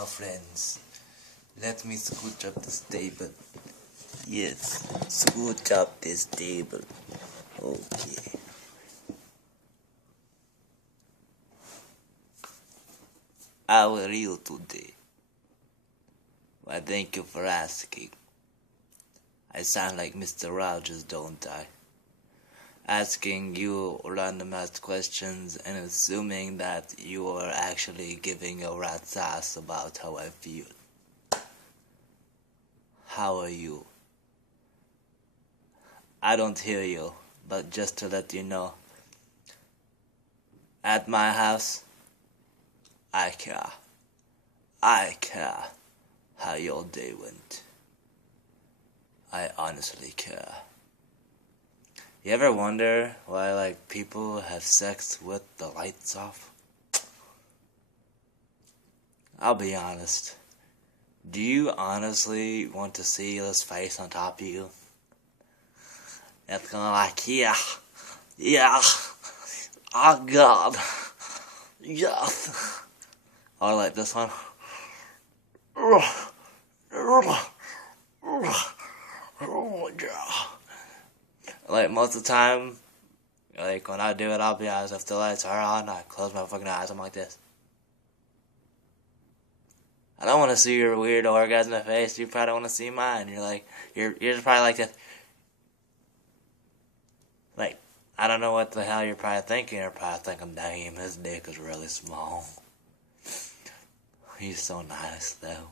Now, friends, let me scooch up this table. Yes, scooch up this table. Okay. How are you today? Why, thank you for asking. I sound like Mr. Rogers, don't I? Asking you random-ass questions and assuming that you are actually giving a rat's ass about how I feel. How are you? I don't hear you, but just to let you know, at my house, I care. I care how your day went. I honestly care. You ever wonder why, people have sex with the lights off? I'll be honest. Do you honestly want to see this face on top of you? It's gonna yeah, oh God, yes. Or like this one. Oh my God. Like most of the time, when I do it, I'll be honest, if the lights are on, I close my fucking eyes, I'm like this. I don't want to see your weird orgasm face, you probably want to see mine. You're just probably like this. I don't know what the hell you're probably thinking. You're probably thinking, damn, his dick is really small. He's so nice, though.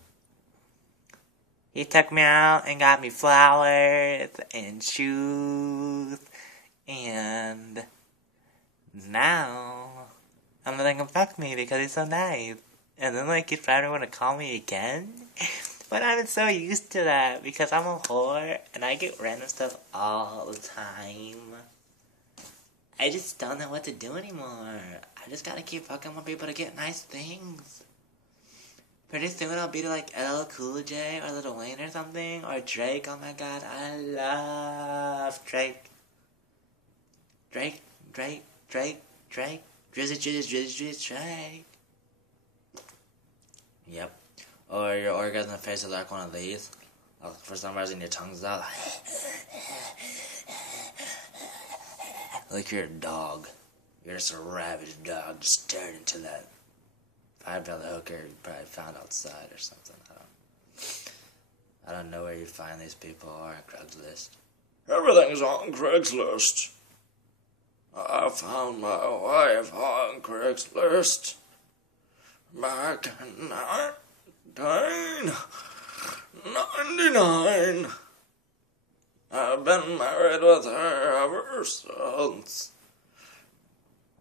He took me out and got me flowers and shoes. And now I'm letting him fuck me because he's so nice. And then, he'd probably want to call me again. But I'm so used to that because I'm a whore and I get random stuff all the time. I just don't know what to do anymore. I just gotta keep fucking with people to get nice things. Pretty soon I'll be to LL Cool J or Lil Wayne or something. Or Drake, oh my God, I love Drake. Drake. Drizzy, Drake. Yep. Or your orgasm face is like one of these. For some reason your tongue's out. Like you're a dog. You're just a rabid dog just staring into that $5 hooker you probably found outside or something. I don't know where you find these people or on Craigslist. Everything's on Craigslist. I found my wife on Craigslist back in 1999. I've been married with her ever since.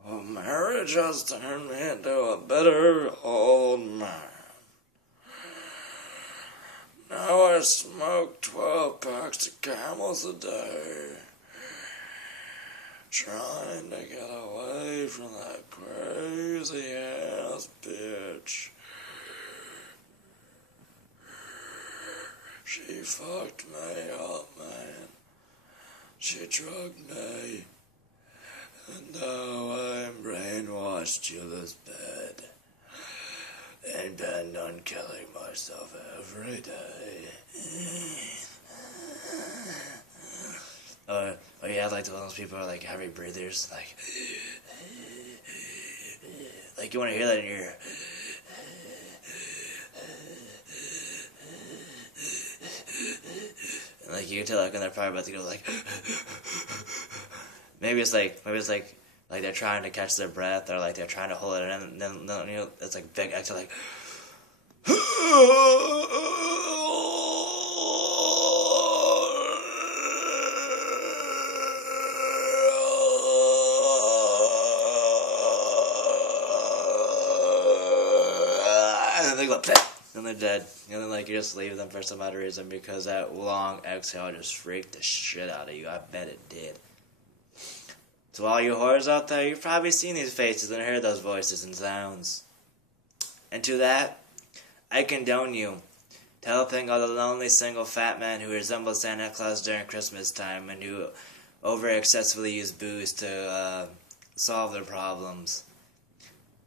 Well, marriage has turned me into a bitter old man. Now I smoke 12 packs of Camels a day, trying to get away from that crazy ass bitch. She fucked me up, man. She drugged me. And now I'm brainwashed to this bed. And bent on killing myself every day. Or you have one of those people who are heavy breathers, you want to hear that in your ear. And you can tell when they're probably about to go maybe it's they're trying to catch their breath or they're trying to hold it in and then it's big exhale and they go and they're dead. And then you just leave them for some other reason because that long exhale just freaked the shit out of you. I bet it did. To all you whores out there, you've probably seen these faces and heard those voices and sounds. And to that, I condone you. To helping all the lonely single fat men who resemble Santa Claus during Christmas time and who over-excessively use booze to solve their problems.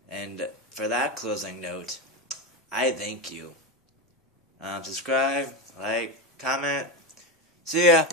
And for that closing note, I thank you. Subscribe, like, comment. See ya.